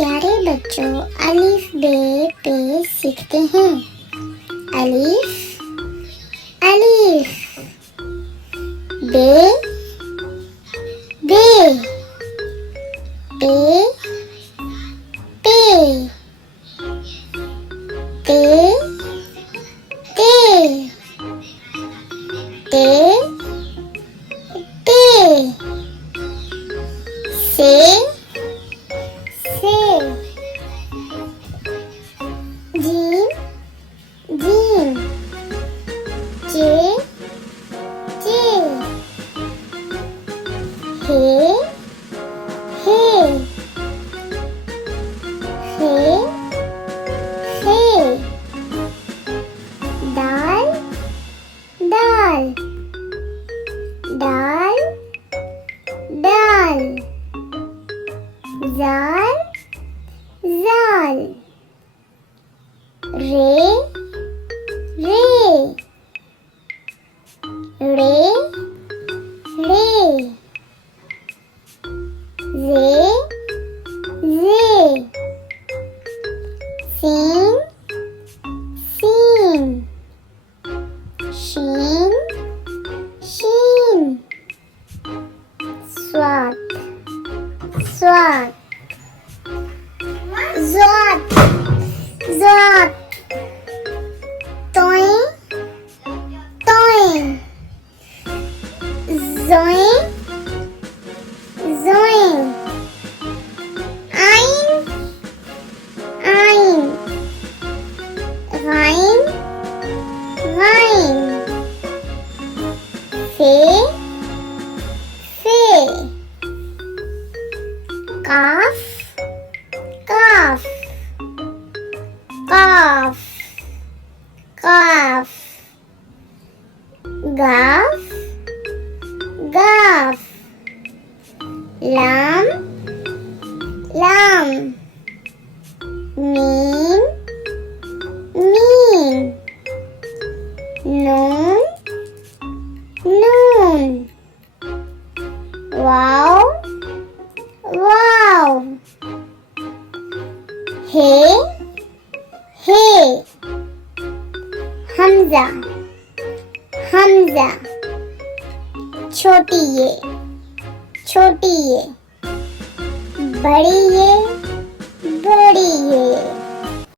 प्यारे बच्चों, अलिफ बे पे सीखते हैं। अलिफ अलिफ, बे बे, पे पे, ते ते, ते ते, से जीम जीम, जे जे, हे हे, हे हे, दाल दाल, दाल दाल, जाल जाल, रे रे, रे रे, जे जे, सीन सीन, शीन शीन, स्वात स्वात, ज़ात ज़ात, तोय तोय, ज़ोय ज़ोय, आइन आइन, गाइन गाइन, फे फे, काफ काफ, काफ काफ, गाफ गाफ, लाम लाम, मीम मीम, नून नून, वाव वाव, हे हे, हमजा हमजा, छोटी ये बड़ी ये बड़ी ये,